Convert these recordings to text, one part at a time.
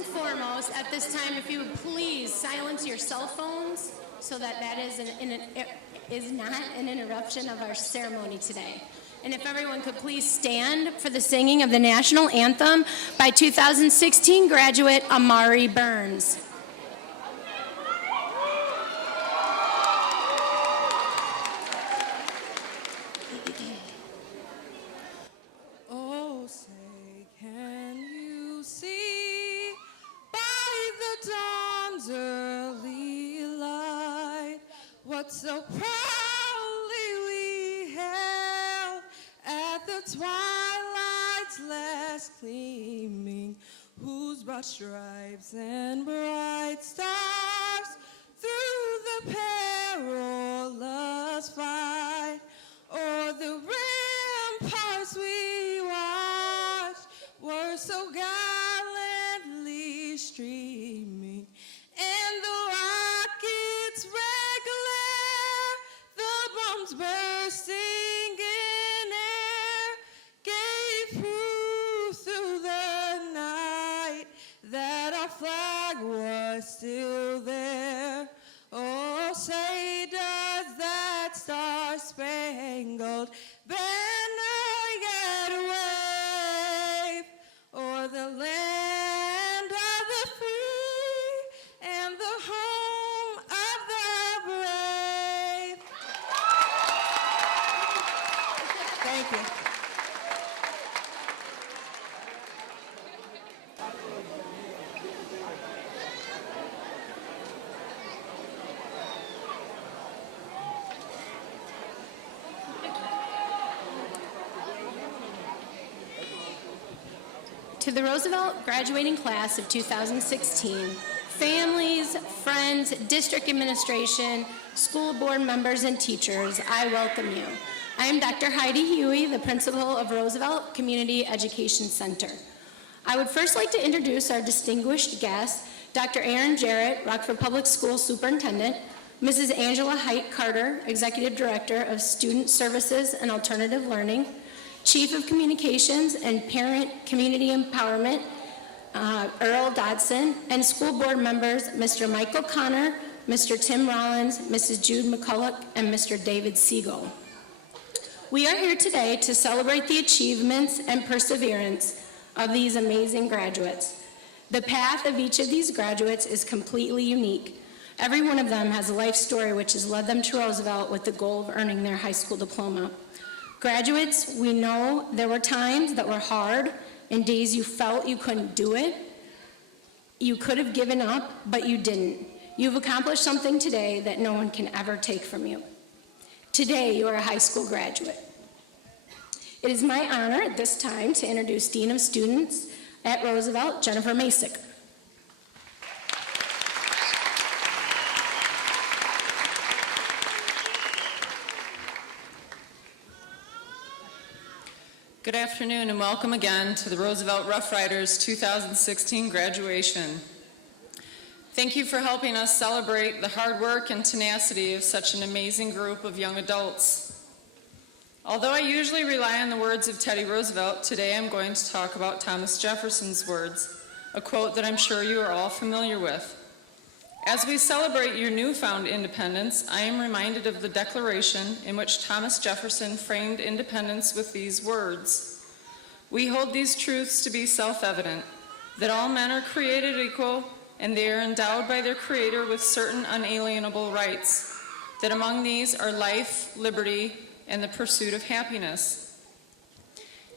and foremost, at this time, if you would please silence your cell phones so that is not an interruption of our ceremony today. And if everyone could please stand for the singing of the national anthem by 2016 graduate Amari Burns. Oh, say, can you see by the dawn's early light what so proudly we hailed at the twilight's last gleaming, whose broad stripes and bright stars through the perilous fight o'er the ramparts we watched were so gallantly streaming, and the rockets' red glare, the bombs bursting in air, gave proof through the night that our flag was still there. Oh, say does that star-spangled banner yet wave o'er the land of the free and the home of the brave? Thank you. To the Roosevelt graduating class of 2016, families, friends, district administration, school board members, and teachers, I welcome you. I am Dr. Heidi Huey, the principal of Roosevelt Community Education Center. I would first like to introduce our distinguished guests, Dr. Aaron Jarrett, Rockford Public School Superintendent, Mrs. Angela Height Carter, Executive Director of Student Services and Alternative Learning, Chief of Communications and Parent Community Empowerment, Earl Dodson, and school board members, Mr. Michael Connor, Mr. Tim Rollins, Mrs. Jude McCulloch, and Mr. David Siegel. We are here today to celebrate the achievements and perseverance of these amazing graduates. The path of each of these graduates is completely unique. Every one of them has a life story which has led them to Roosevelt with the goal of earning their high school diploma. Graduates, we know there were times that were hard and days you felt you couldn't do it. You could have given up, but you didn't. You've accomplished something today that no one can ever take from you. Today, you are a high school graduate. It is my honor at this time to introduce Dean of Students at Roosevelt, Jennifer Masick. Good afternoon and welcome again to the Roosevelt Rough Riders 2016 graduation. Thank you for helping us celebrate the hard work and tenacity of such an amazing group of young adults. Although I usually rely on the words of Teddy Roosevelt, today I'm going to talk about Thomas Jefferson's words, a quote that I'm sure you are all familiar with. As we celebrate your newfound independence, I am reminded of the declaration in which Thomas Jefferson framed independence with these words: "We hold these truths to be self-evident, that all men are created equal, and they are endowed by their Creator with certain unalienable rights, that among these are life, liberty, and the pursuit of happiness."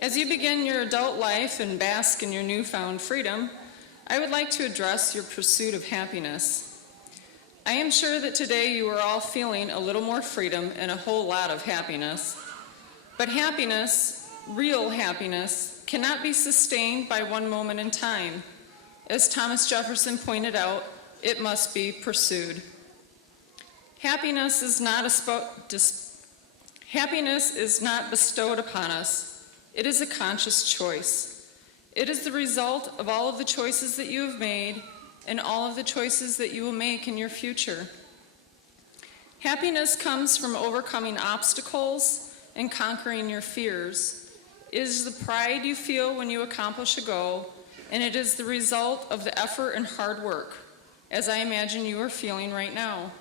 As you begin your adult life and bask in your newfound freedom, I would like to address your pursuit of happiness. I am sure that today you are all feeling a little more freedom and a whole lot of happiness. But happiness, real happiness, cannot be sustained by one moment in time. As Thomas Jefferson pointed out, it must be pursued. Happiness is not bestowed upon us. It is a conscious choice. It is the result of all of the choices that you have made and all of the choices that you will make in your future. Happiness comes from overcoming obstacles and conquering your fears. It is the pride you feel when you accomplish a goal and it is the result of the effort and hard work, as I imagine you are feeling right now.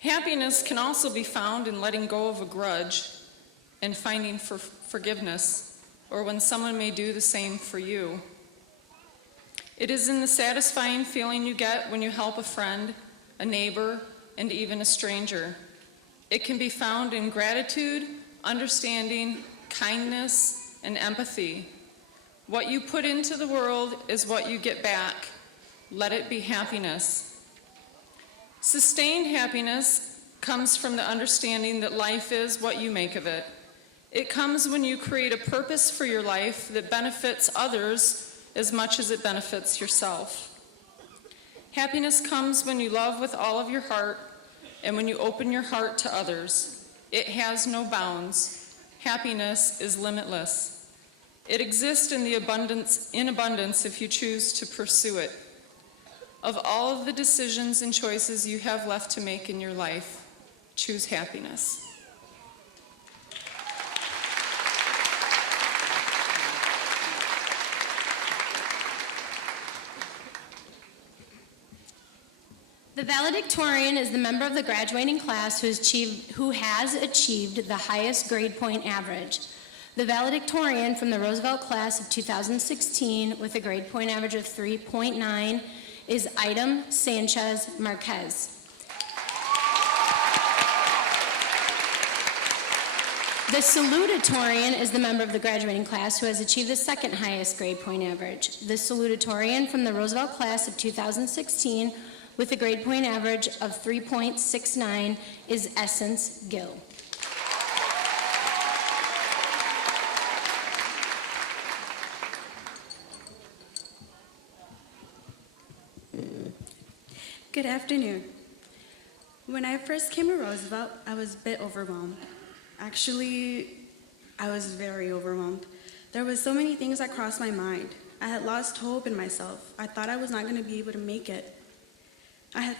Happiness can also be found in letting go of a grudge and finding forgiveness, or when someone may do the same for you. It is in the satisfying feeling you get when you help a friend, a neighbor, and even a stranger. It can be found in gratitude, understanding, kindness, and empathy. What you put into the world is what you get back. Let it be happiness. Sustained happiness comes from the understanding that life is what you make of it. It comes when you create a purpose for your life that benefits others as much as it benefits yourself. Happiness comes when you love with all of your heart and when you open your heart to others. It has no bounds. Happiness is limitless. It exists in abundance if you choose to pursue it. Of all of the decisions and choices you have left to make in your life, choose happiness. The valedictorian is the member of the graduating class who has achieved the highest grade point average. The valedictorian from the Roosevelt class of 2016 with a grade point average of 3.9 is Idem Sanchez Marquez. The salutatorian is the member of the graduating class who has achieved the second highest grade point average. The salutatorian from the Roosevelt class of 2016 with a grade point average of 3.69 is Essence Gill. Good afternoon. When I first came to Roosevelt, I was a bit overwhelmed. Actually, I was very overwhelmed. There were so many things that crossed my mind. I had lost hope in myself. I thought I was not going to be able to make it. I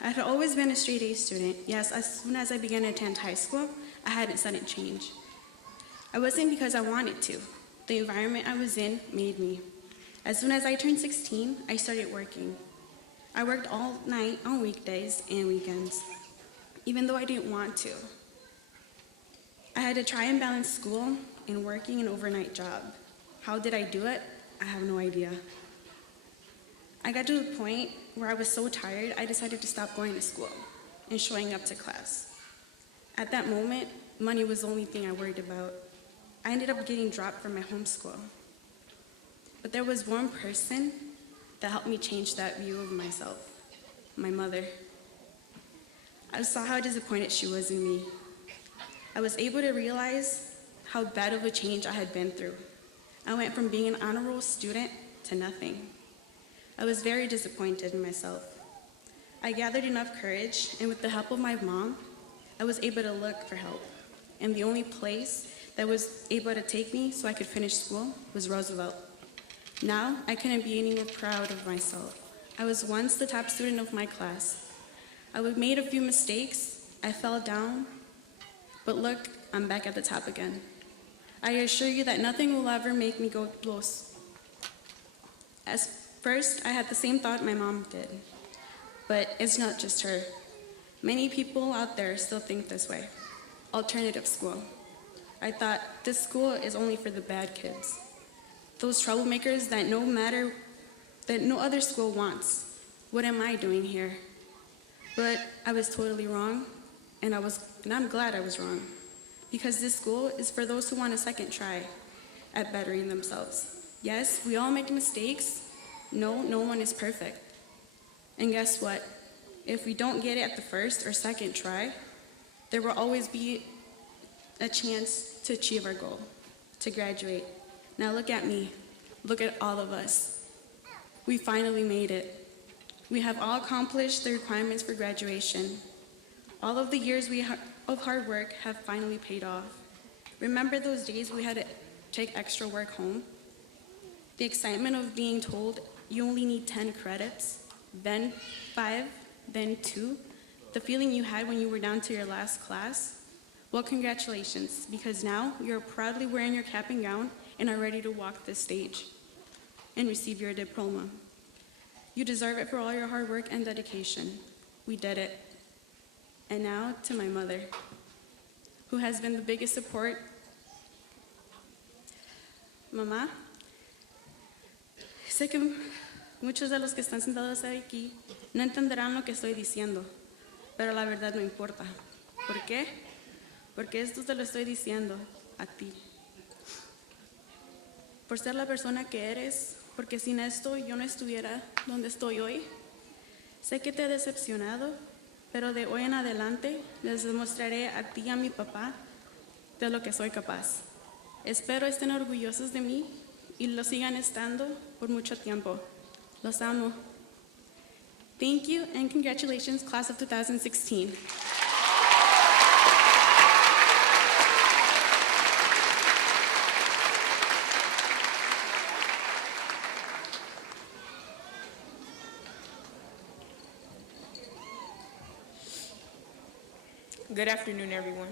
had always been a straight-A student. Yes, as soon as I began to attend high school, I had a sudden change. I wasn't because I wanted to. The environment I was in made me. As soon as I turned 16, I started working. I worked all night on weekdays and weekends, even though I didn't want to. I had to try and balance school and working an overnight job. How did I do it? I have no idea. I got to a point where I was so tired, I decided to stop going to school and showing up to class. At that moment, money was the only thing I worried about. I ended up getting dropped from my home school. But there was one person that helped me change that view of myself, my mother. I saw how disappointed she was in me. I was able to realize how bad of a change I had been through. I went from being an honor roll student to nothing. I was very disappointed in myself. I gathered enough courage, and with the help of my mom, I was able to look for help. And the only place that was able to take me so I could finish school was Roosevelt. Now, I couldn't be any more proud of myself. I was once the top student of my class. I made a few mistakes, I fell down, but look, I'm back at the top again. I assure you that nothing will ever make me go low. As first, I had the same thought my mom did, but it's not just her. Many people out there still think this way. Alternative school. I thought this school is only for the bad kids. Those troublemakers that no other school wants. What am I doing here? But I was totally wrong, and I'm glad I was wrong, because this school is for those who want a second try at bettering themselves. Yes, we all make mistakes. No one is perfect. And guess what? If we don't get it at the first or second try, there will always be a chance to achieve our goal, to graduate. Now look at me. Look at all of us. We finally made it. We have all accomplished the requirements for graduation. All of the years of hard work have finally paid off. Remember those days we had to take extra work home? The excitement of being told you only need 10 credits, then 5, then 2. The feeling you had when you were down to your last class? Well, congratulations, because now you're proudly wearing your cap and gown and are ready to walk this stage and receive your diploma. You deserve it for all your hard work and dedication. We did it. And now to my mother, who has been the biggest support. Mamá, sé que muchos de los que están sentados aquí no entenderán lo que estoy diciendo, pero la verdad no importa. ¿Por qué? Porque esto te lo estoy diciendo a ti. Por ser la persona que eres, porque sin esto yo no estuviera donde estoy hoy. Sé que te he decepcionado, pero de hoy en adelante les demostraré a ti y a mi papá de lo que soy capaz. Espero estén orgullosos de mí y lo sigan estando por mucho tiempo. Los amo. Thank you and congratulations, class of 2016. Good afternoon, everyone.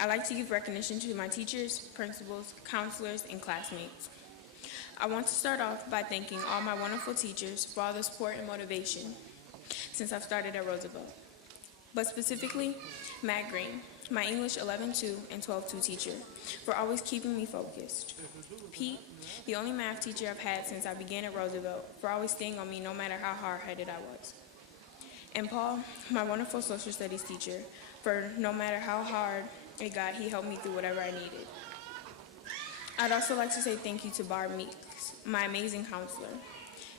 I'd like to give recognition to my teachers, principals, counselors, and classmates. I want to start off by thanking all my wonderful teachers for all the support and motivation since I've started at Roosevelt. But specifically, Matt Green, my English 11-2 and 12-2 teacher, for always keeping me focused. Pete, the only math teacher I've had since I began at Roosevelt, for always staying on me no matter how hard-headed I was. And Paul, my wonderful social studies teacher, for no matter how hard it got, he helped me through whatever I needed. I'd also like to say thank you to Barb Meeks, my amazing counselor.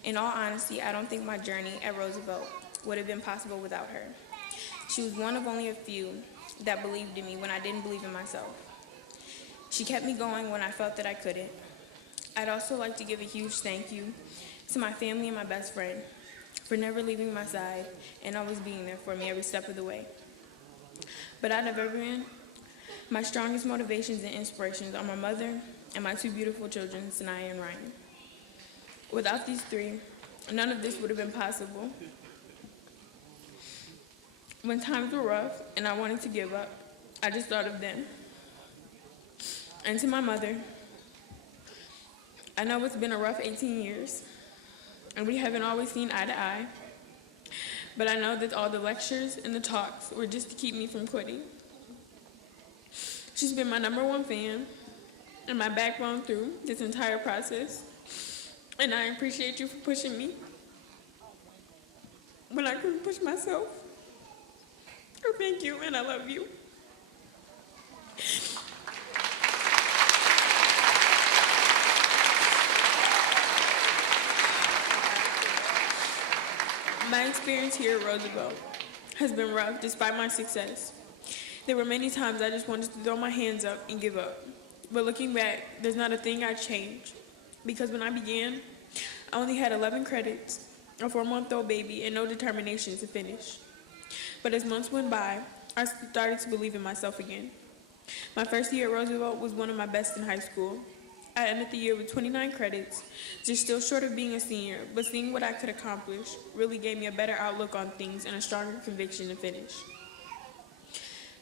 In all honesty, I don't think my journey at Roosevelt would have been possible without her. She was one of only a few that believed in me when I didn't believe in myself. She kept me going when I felt that I couldn't. I'd also like to give a huge thank you to my family and my best friend for never leaving my side and always being there for me every step of the way. But out of everyone, my strongest motivations and inspirations are my mother and my two beautiful children, Sanaya and Ryan. Without these three, none of this would have been possible. When times were rough and I wanted to give up, I just thought of them. And to my mother, I know it's been a rough 18 years, and we haven't always seen eye to eye, but I know that all the lectures and the talks were just to keep me from quitting. She's been my #1 fan and my backbone through this entire process, and I appreciate you for pushing me when I couldn't push myself. So thank you, and I love you. My experience here at Roosevelt has been rough despite my success. There were many times I just wanted to throw my hands up and give up. But looking back, there's not a thing I'd change. Because when I began, I only had 11 credits, a 4-month-old baby, and no determination to finish. But as months went by, I started to believe in myself again. My first year at Roosevelt was one of my best in high school. I ended the year with 29 credits, just still short of being a senior, but seeing what I could accomplish really gave me a better outlook on things and a stronger conviction to finish.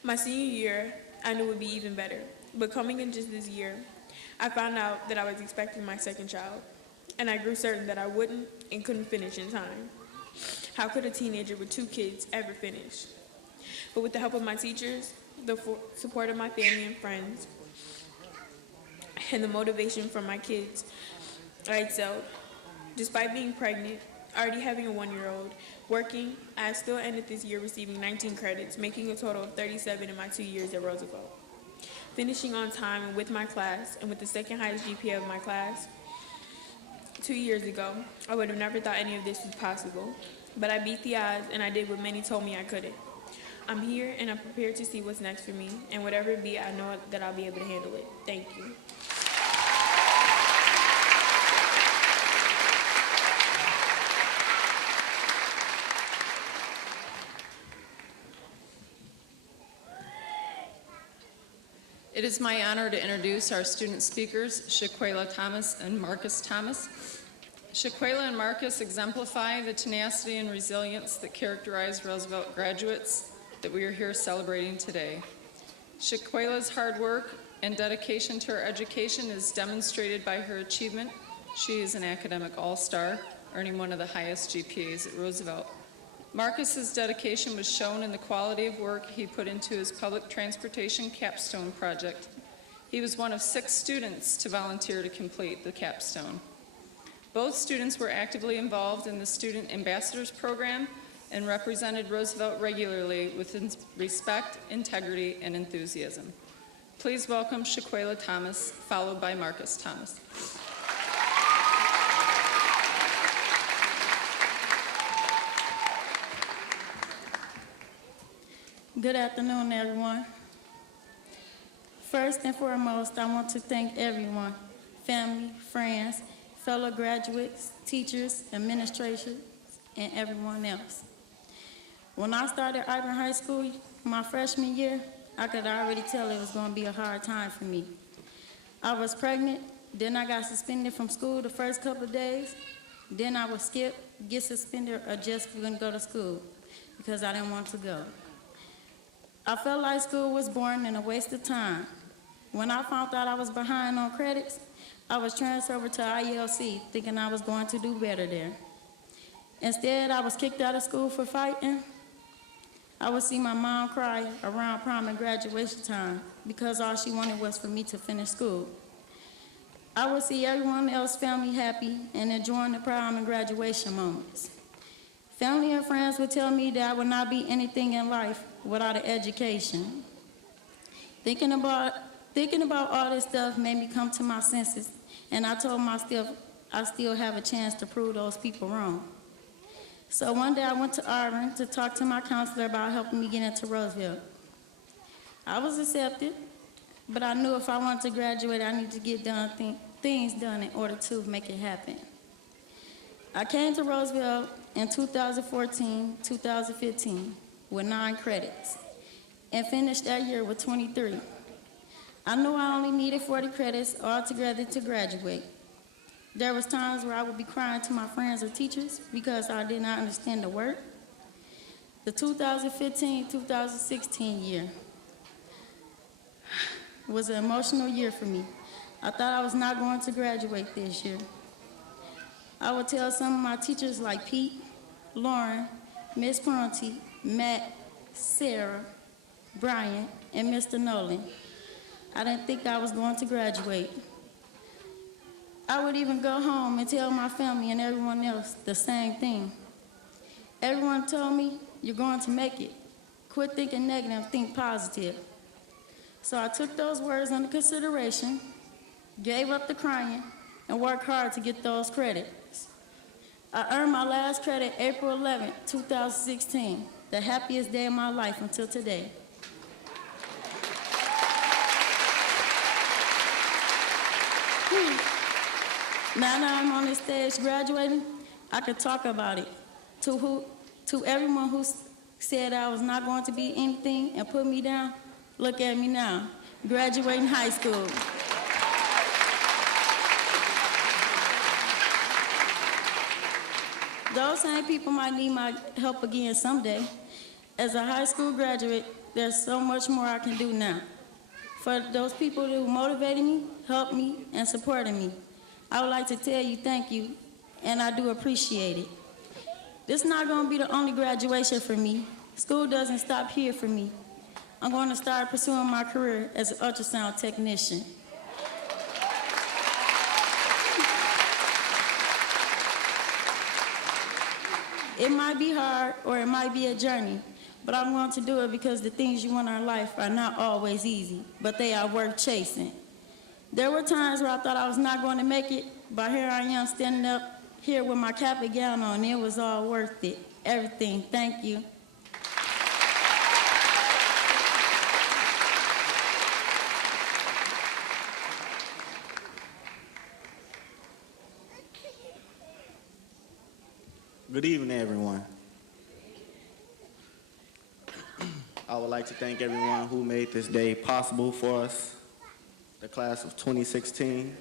My senior year, I knew would be even better, but coming in just this year, I found out that I was expecting my second child, and I grew certain that I wouldn't and couldn't finish in time. How could a teenager with 2 kids ever finish? But with the help of my teachers, the support of my family and friends, and the motivation from my kids, I excelled. Despite being pregnant, already having a 1-year-old, working, I still ended this year receiving 19 credits, making a total of 37 in my 2 years at Roosevelt. Finishing on time and with my class, and with the second highest GPA of my class, 2 years ago, I would have never thought any of this was possible. But I beat the odds, and I did what many told me I couldn't. I'm here, and I'm prepared to see what's next for me, and whatever it be, I know that I'll be able to handle it. Thank you. It is my honor to introduce our student speakers, Shaquela Thomas and Marcus Thomas. Shaquela and Marcus exemplify the tenacity and resilience that characterize Roosevelt graduates that we are here celebrating today. Shaquela's hard work and dedication to her education is demonstrated by her achievement. She is an academic all-star, earning one of the highest GPAs at Roosevelt. Marcus's dedication was shown in the quality of work he put into his public transportation capstone project. He was one of 6 students to volunteer to complete the capstone. Both students were actively involved in the Student Ambassadors Program and represented Roosevelt regularly with respect, integrity, and enthusiasm. Please welcome Shaquela Thomas, followed by Marcus Thomas. Good afternoon, everyone. First and foremost, I want to thank everyone, family, friends, fellow graduates, teachers, administrators, and everyone else. When I started Auburn High School my freshman year, I could already tell it was going to be a hard time for me. I was pregnant, then I got suspended from school the first couple of days, then I would skip, get suspended, or just wouldn't go to school because I didn't want to go. I felt like school was boring and a waste of time. When I found out I was behind on credits, I was transferred over to IELC, thinking I was going to do better there. Instead, I was kicked out of school for fighting. I would see my mom cry around prom and graduation time because all she wanted was for me to finish school. I would see everyone else's family happy and enjoying the prom and graduation moments. Family and friends would tell me that I would not be anything in life without an education. Thinking about all this stuff made me come to my senses, and I told myself I still have a chance to prove those people wrong. So one day I went to Auburn to talk to my counselor about helping me get into Roosevelt. I was accepted, but I knew if I wanted to graduate, I needed to get things done in order to make it happen. I came to Roosevelt in 2014, 2015 with 9 credits and finished that year with 23. I knew I only needed 40 credits altogether to graduate. There was times where I would be crying to my friends or teachers because I did not understand the work. The 2015-2016 year was an emotional year for me. I thought I was not going to graduate this year. I would tell some of my teachers like Pete, Lauren, Miss Prunty, Matt, Sarah, Brian, and Mr. Nolan. I didn't think I was going to graduate. I would even go home and tell my family and everyone else the same thing. Everyone told me, you're going to make it. Quit thinking negative, think positive. So I took those words under consideration, gave up the crying, and worked hard to get those credits. I earned my last credit April 11, 2016, the happiest day of my life until today. Now that I'm on this stage graduating, I could talk about it. To everyone who said I was not going to be anything and put me down, look at me now, graduating high school. Those same people might need my help again someday. As a high school graduate, there's so much more I can do now. For those people who motivated me, helped me, and supported me, I would like to tell you thank you, and I do appreciate it. This is not going to be the only graduation for me. School doesn't stop here for me. I'm going to start pursuing my career as an ultrasound technician. It might be hard or it might be a journey, but I'm going to do it because the things you want in life are not always easy, but they are worth chasing. There were times where I thought I was not going to make it, but here I am standing up here with my cap and gown on, and it was all worth it. Everything. Thank you. Good evening, everyone. I would like to thank everyone who made this day possible for us, the class of 2016.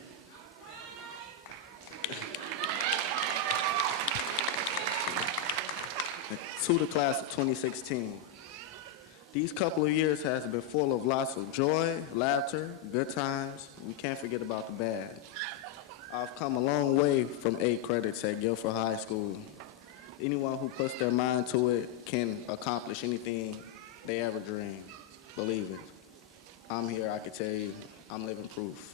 To the class of 2016, These couple of years has been full of lots of joy, laughter, good times. We can't forget about the bad. I've come a long way from 8 credits at Guilford High School. Anyone who puts their mind to it can accomplish anything they ever dream. Believe it. I'm here, I can tell you, I'm living proof.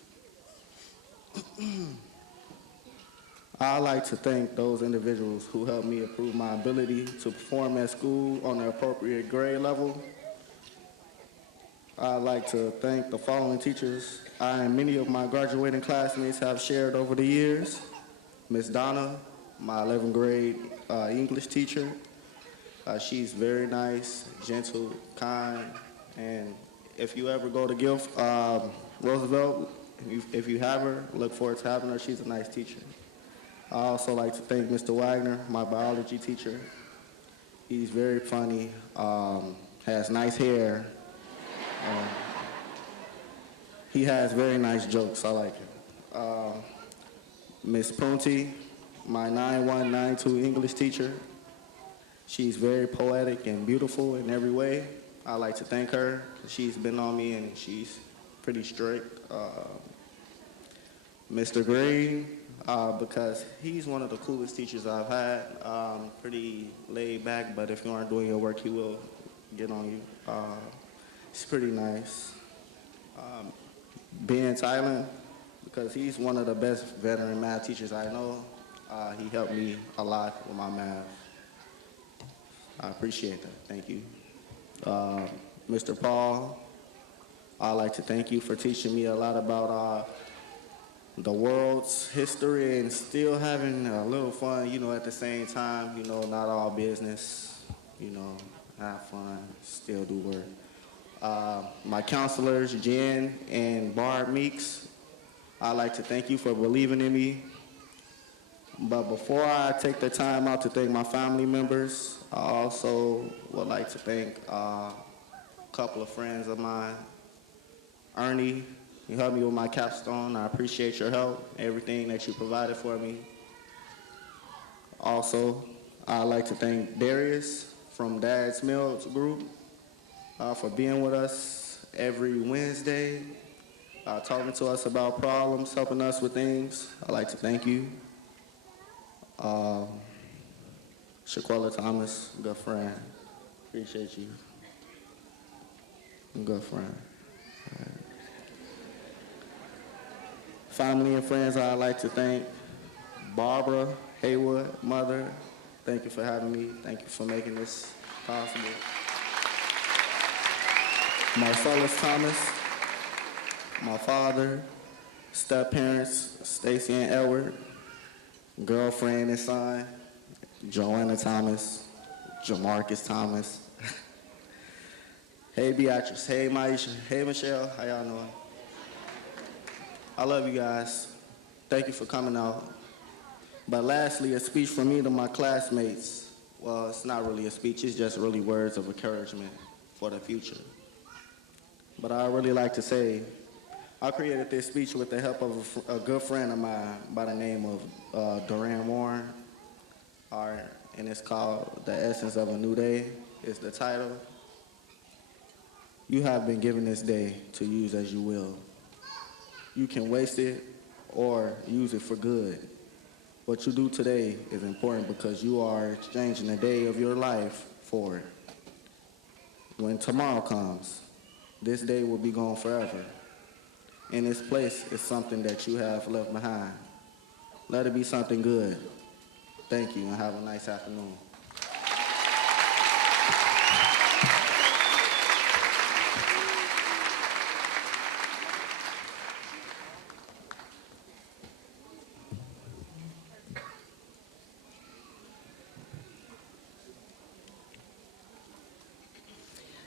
I'd like to thank those individuals who helped me improve my ability to perform at school on the appropriate grade level. I'd like to thank the following teachers I and many of my graduating classmates have shared over the years. Miss Donna, my 11th grade English teacher. She's very nice, gentle, kind, and if you ever go to Roosevelt, if you have her, look forward to having her. She's a nice teacher. I also like to thank Mr. Wagner, my biology teacher. He's very funny, has nice hair. He has very nice jokes. I like him. Miss Prunty, my 9192 English teacher. She's very poetic and beautiful in every way. I like to thank her. She's been on me and she's pretty strict. Mr. Green, because he's one of the coolest teachers I've had. Pretty laid back, but if you aren't doing your work, he will get on you. He's pretty nice. Ben Tylen, because he's one of the best veteran math teachers I know. He helped me a lot with my math. I appreciate that. Thank you. Mr. Paul, I'd like to thank you for teaching me a lot about the world's history and still having a little fun, at the same time, not all business, have fun, still do work. My counselors, Jen and Barb Meeks, I'd like to thank you for believing in me. But before I take the time out to thank my family members, I also would like to thank a couple of friends of mine. Ernie, you helped me with my capstone. I appreciate your help, everything that you provided for me. Also, I'd like to thank Darius from Dad's Mills Group for being with us every Wednesday, talking to us about problems, helping us with things. I'd like to thank you. Shaquella Thomas, good friend. Appreciate you. Good friend. Family and friends I'd like to thank. Barbara Haywood, mother, thank you for having me. Thank you for making this possible. Marcellus Thomas, my father, step-parents, Stacy and Edward, girlfriend and son, Joanna Thomas, Jamarcus Thomas. Hey Beatrice, hey Maisha, hey Michelle, how y'all doing? I love you guys. Thank you for coming out. But lastly, a speech from me to my classmates. Well, it's not really a speech, it's just really words of encouragement for the future. But I really like to say, I created this speech with the help of a good friend of mine by the name of Duran Warren. And it's called The Essence of a New Day, is the title. You have been given this day to use as you will. You can waste it or use it for good. What you do today is important because you are exchanging a day of your life for it. When tomorrow comes, this day will be gone forever. And this place is something that you have left behind. Let it be something good. Thank you and have a nice afternoon.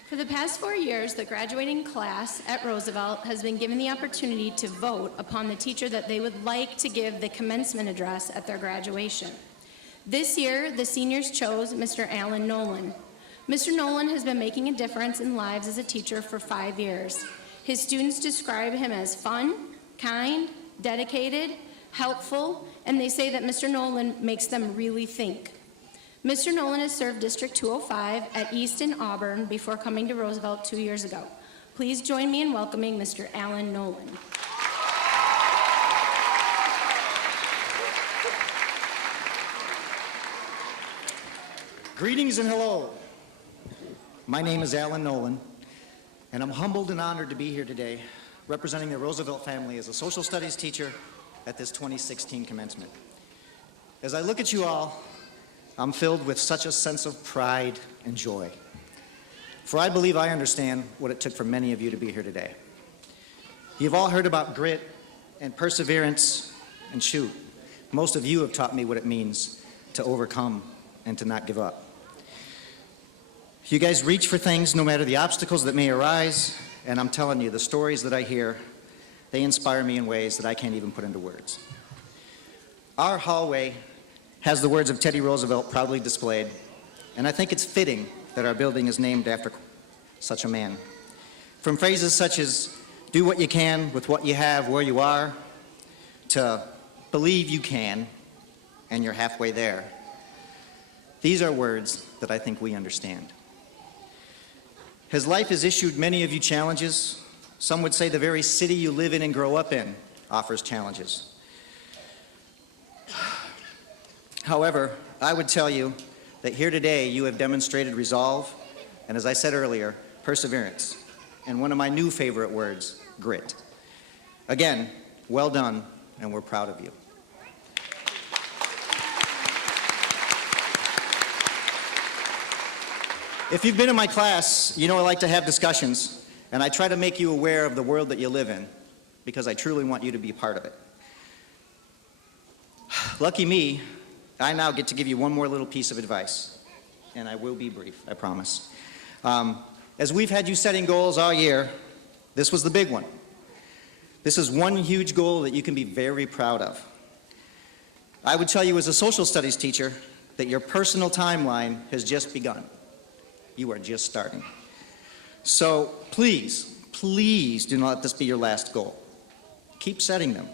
For the past 4 years, the graduating class at Roosevelt has been given the opportunity to vote upon the teacher that they would like to give the commencement address at their graduation. This year, the seniors chose Mr. Alan Nolan. Mr. Nolan has been making a difference in lives as a teacher for 5 years. His students describe him as fun, kind, dedicated, helpful, and they say that Mr. Nolan makes them really think. Mr. Nolan has served District 205 at East and Auburn before coming to Roosevelt 2 years ago. Please join me in welcoming Mr. Alan Nolan. Greetings and hello. My name is Alan Nolan, and I'm humbled and honored to be here today representing the Roosevelt family as a social studies teacher at this 2016 commencement. As I look at you all, I'm filled with such a sense of pride and joy. For I believe I understand what it took for many of you to be here today. You've all heard about grit and perseverance, and shoot, most of you have taught me what it means to overcome and to not give up. You guys reach for things no matter the obstacles that may arise, and I'm telling you, the stories that I hear, they inspire me in ways that I can't even put into words. Our hallway has the words of Teddy Roosevelt proudly displayed, and I think it's fitting that our building is named after such a man. From phrases such as, do what you can with what you have where you are, to believe you can, and you're halfway there. These are words that I think we understand. His life has issued many of you challenges. Some would say the very city you live in and grow up in offers challenges. However, I would tell you that here today you have demonstrated resolve, and as I said earlier, perseverance, and one of my new favorite words, grit. Again, well done, and we're proud of you. If you've been in my class, you know I like to have discussions, and I try to make you aware of the world that you live in, because I truly want you to be a part of it. Lucky me, I now get to give you one more little piece of advice, and I will be brief, I promise. As we've had you setting goals all year, this was the big one. This is one huge goal that you can be very proud of. I would tell you as a social studies teacher that your personal timeline has just begun. You are just starting. So please, please do not let this be your last goal. Keep setting them.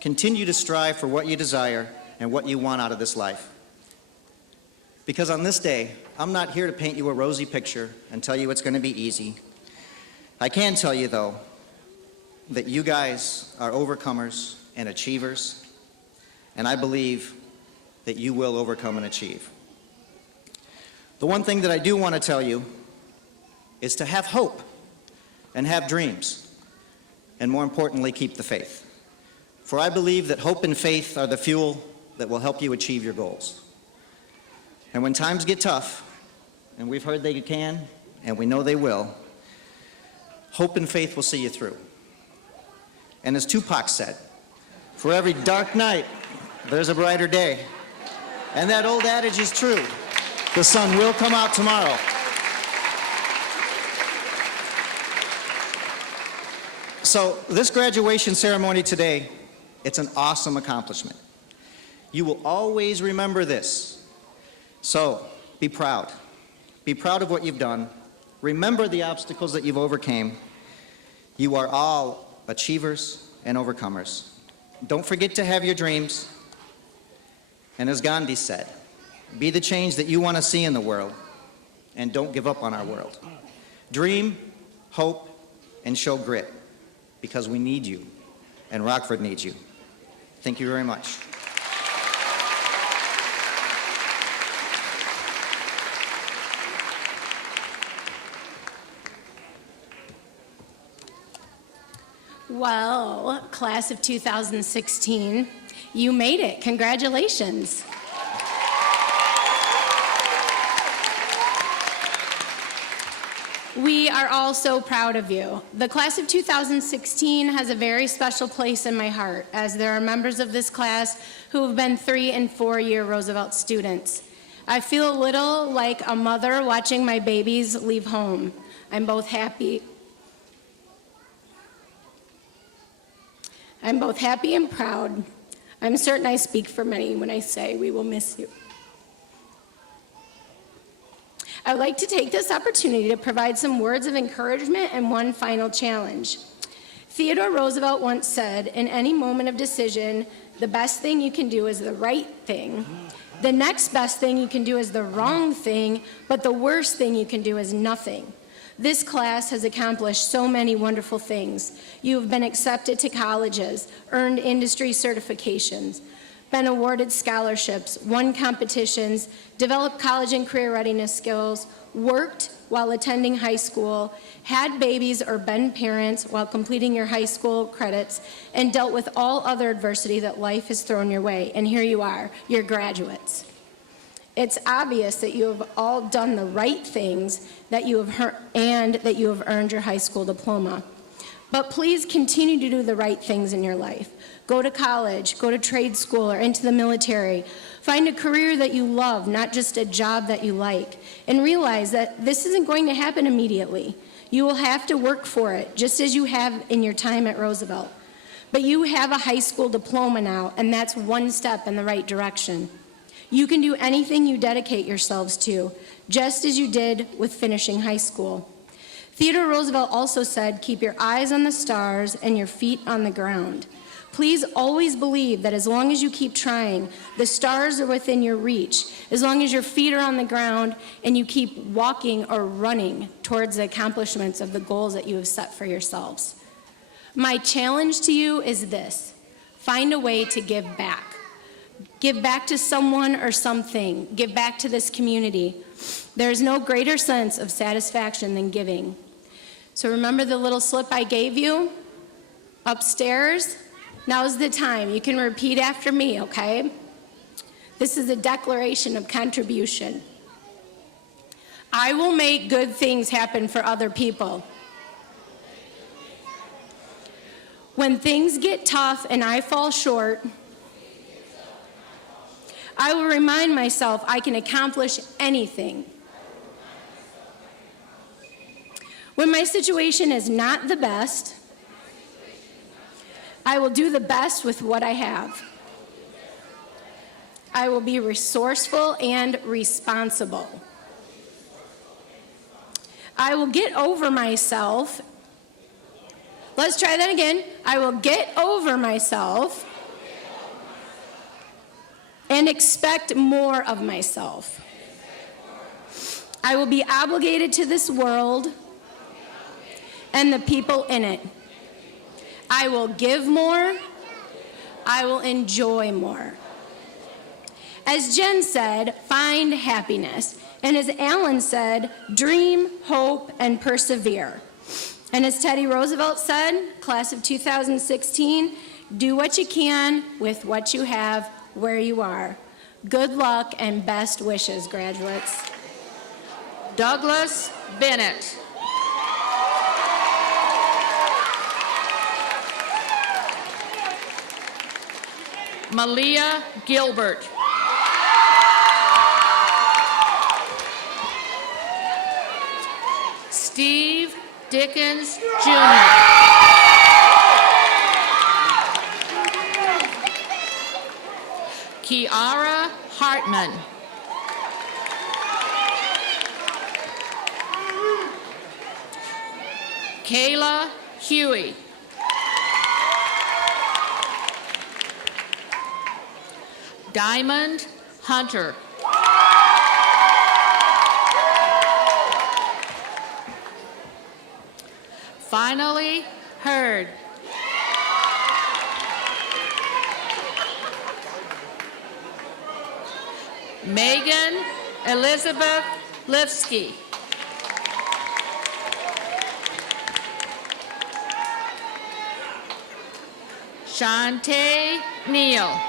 Continue to strive for what you desire and what you want out of this life. Because on this day, I'm not here to paint you a rosy picture and tell you it's going to be easy. I can tell you, though, that you guys are overcomers and achievers, and I believe that you will overcome and achieve. The one thing that I do want to tell you is to have hope and have dreams, and more importantly, keep the faith. For I believe that hope and faith are the fuel that will help you achieve your goals. And when times get tough, and we've heard they can, and we know they will, hope and faith will see you through. And as Tupac said, for every dark night, there's a brighter day. And that old adage is true. The sun will come out tomorrow. So this graduation ceremony today, it's an awesome accomplishment. You will always remember this. So be proud. Be proud of what you've done. Remember the obstacles that you've overcame. You are all achievers and overcomers. Don't forget to have your dreams. And as Gandhi said, be the change that you want to see in the world, and don't give up on our world. Dream, hope, and show grit, because we need you, and Rockford needs you. Thank you very much. Well, class of 2016, you made it. Congratulations. We are all so proud of you. The class of 2016 has a very special place in my heart, as there are members of this class who have been 3- and 4-year Roosevelt students. I feel a little like a mother watching my babies leave home. I'm both happy and proud. I'm certain I speak for many when I say we will miss you. I'd like to take this opportunity to provide some words of encouragement and one final challenge. Theodore Roosevelt once said, in any moment of decision, The best thing you can do is the right thing. The next best thing you can do is the wrong thing, but the worst thing you can do is nothing. This class has accomplished so many wonderful things. You have been accepted to colleges, earned industry certifications, been awarded scholarships, won competitions, developed college and career readiness skills, worked while attending high school, had babies or been parents while completing your high school credits, and dealt with all other adversity that life has thrown your way. And here you are, you're graduates. It's obvious that you have all done the right things that you have and that you have earned your high school diploma. But please continue to do the right things in your life. Go to college, go to trade school or into the military. Find a career that you love, not just a job that you like. And realize that this isn't going to happen immediately. You will have to work for it, just as you have in your time at Roosevelt. But you have a high school diploma now, and that's one step in the right direction. You can do anything you dedicate yourselves to, just as you did with finishing high school. Theodore Roosevelt also said, keep your eyes on the stars and your feet on the ground. Please always believe that as long as you keep trying, the stars are within your reach, as long as your feet are on the ground and you keep walking or running towards the accomplishments of the goals that you have set for yourselves. My challenge to you is this: find a way to give back. Give back to someone or something. Give back to this community. There is no greater sense of satisfaction than giving. So remember the little slip I gave you upstairs? Now's the time. You can repeat after me, okay? This is a declaration of contribution. I will make good things happen for other people. When things get tough and I fall short, I will remind myself I can accomplish anything. When my situation is not the best, I will do the best with what I have. I will be resourceful and responsible. I will get over myself. Let's try that again. I will get over myself and expect more of myself. I will be obligated to this world and the people in it. I will give more. I will enjoy more. As Jen said, find happiness. And as Alan said, dream, hope, and persevere. And as Teddy Roosevelt said, class of 2016, do what you can with what you have where you are. Good luck and best wishes, graduates. Douglas Bennett. Malia Gilbert. Steve Dickens, Jr. Kiara Hartman. Kayla Huey. Diamond Hunter. Finally heard. Megan Elizabeth Lipsky. Shantae Neal.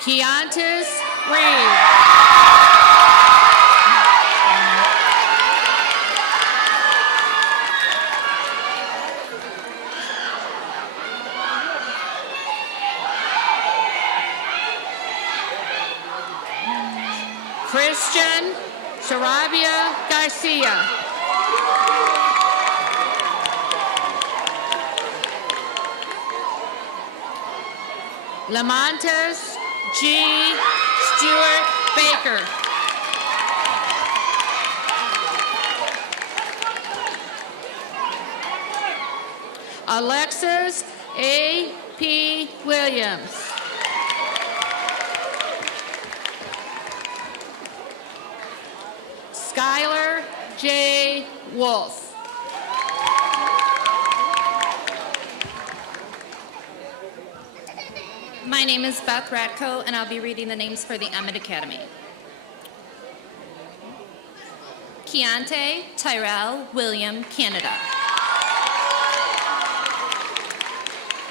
Keontis Reed. Christian Sarabia Garcia. Lamontes G. Stewart Baker. Alexis A.P. Williams. Skylar J. Wolf. My name is Beth Ratko, and I'll be reading the names for the Emmett Academy. Keontae Tyrell William, Canada.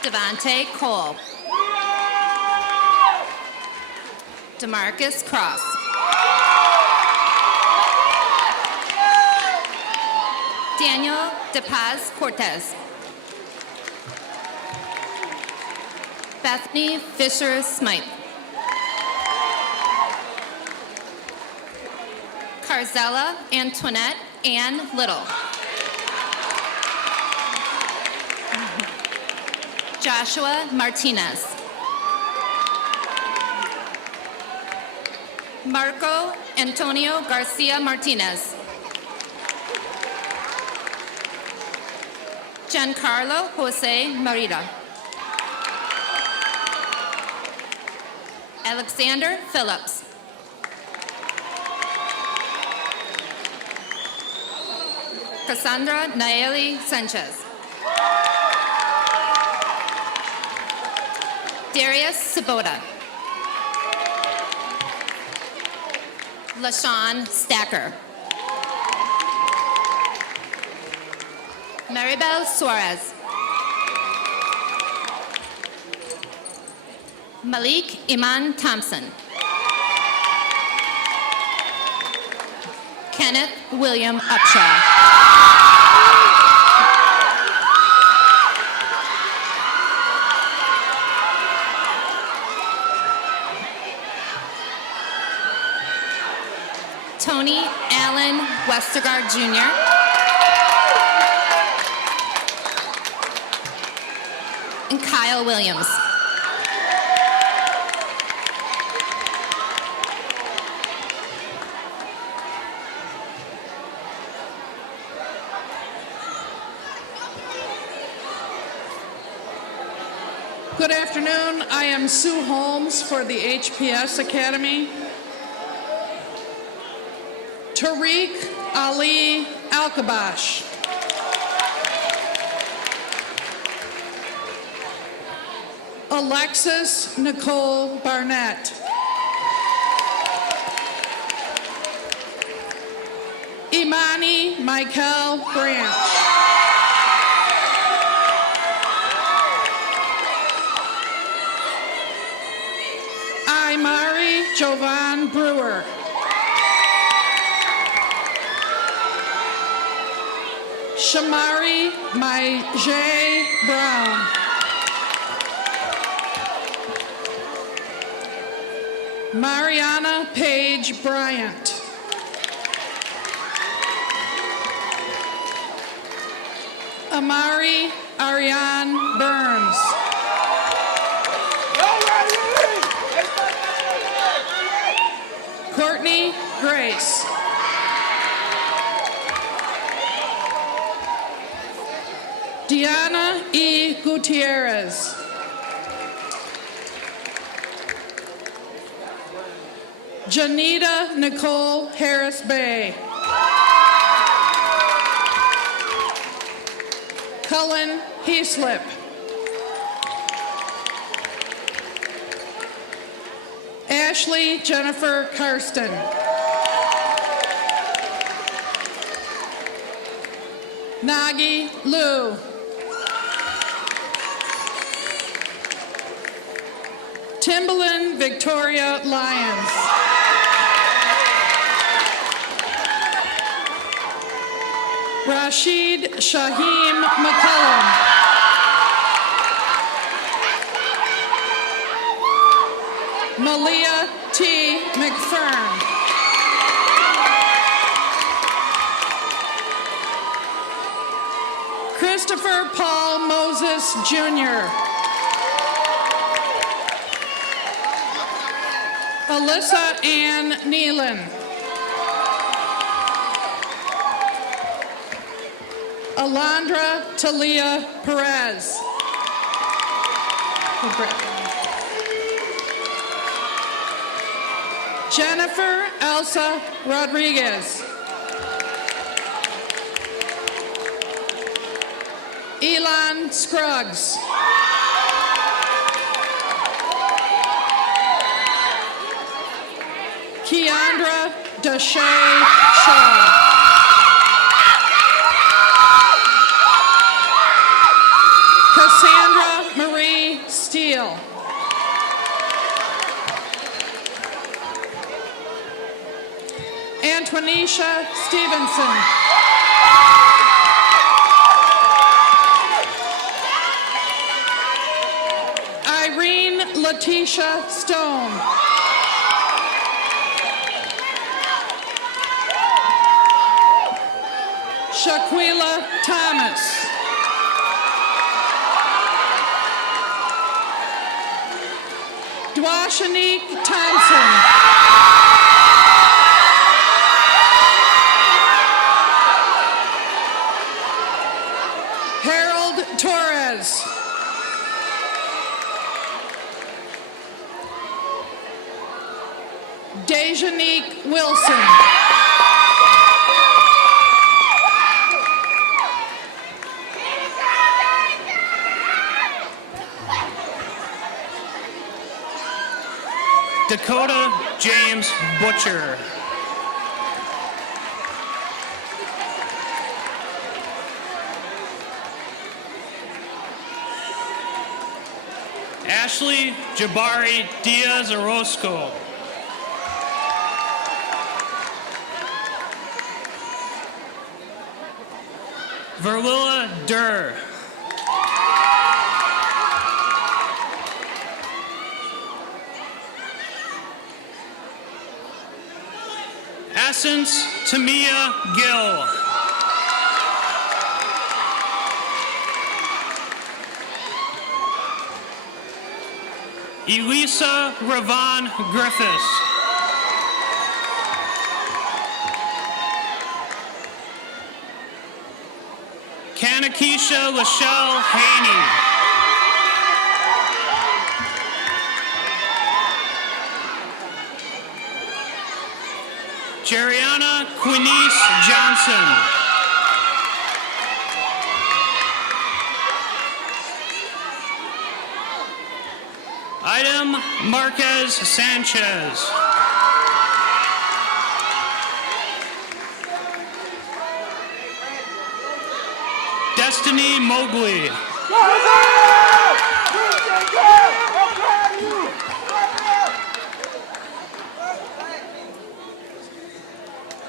Devontae Cole. DeMarcus Cross. Daniel DePaz Cortez. Bethany Fisher Smythe. Carzella Antoinette Ann Little. Joshua Martinez. Marco Antonio Garcia Martinez. Giancarlo Jose Marita. Alexander Phillips. Cassandra Naeli Sanchez. Darius Sabota. LaShawn Stacker. Maribel Suarez. Malik Iman Thompson. Kenneth William Upshaw. Tony Allen Westergaard Jr. and Kyle Williams. Good afternoon. I am Sue Holmes for the HPS Academy. Tariq Ali Alkabash. Alexis Nicole Barnett. Imani Michael Branch. Imari Jovan Brewer. Shamari Maijay Brown. Mariana Page Bryant. Amari Ariane Burns. Courtney Grace. Diana E. Gutierrez. Janita Nicole Harris Bay. Cullen Heaslip. Ashley Jennifer Karsten. Nagi Liu. Timbaland Victoria Lyons. Rashid Shaheem McCullum. Malia T. McFern. Christopher Paul Moses Jr. Alyssa Ann Nealon. Alondra Talia Perez. Jennifer Elsa Rodriguez. Elon Scruggs. Keandra Deshay Shaw. Cassandra Marie Steele. Antonisha Stevenson. Irene Letitia Stone. Shaquila Thomas. Dwashanique Thompson. Harold Torres. Dejanique Wilson. Dakota James Butcher. Ashley Jabari Diaz Orozco. Verlilla Durr. Essence Tamia Gill. Elisa Ravon Griffiths. Kanakisha Lachelle Haney. Jeriana Quinice Johnson. Idem Marquez Sanchez. Destiny Mowgli.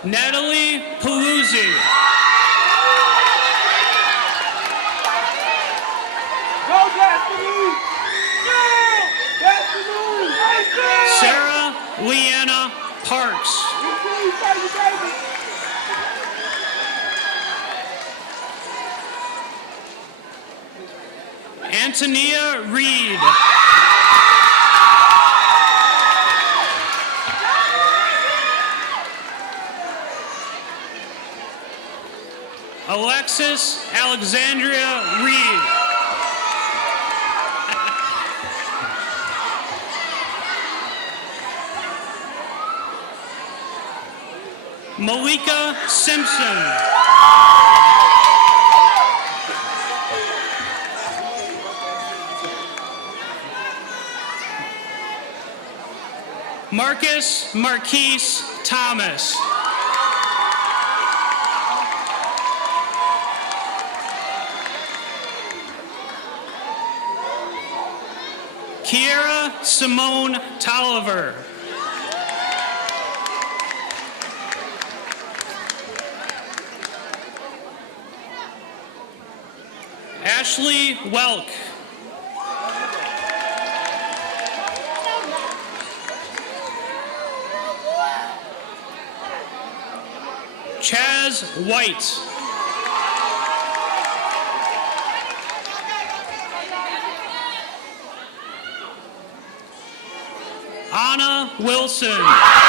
Natalie Paluzzi. Sarah Leanna Parks. Antonia Reed. Alexis Alexandria Reed. Malika Simpson. Marcus Marquise Thomas. Kiera Simone Tolliver. Ashley Welk. Chaz White. Anna Wilson.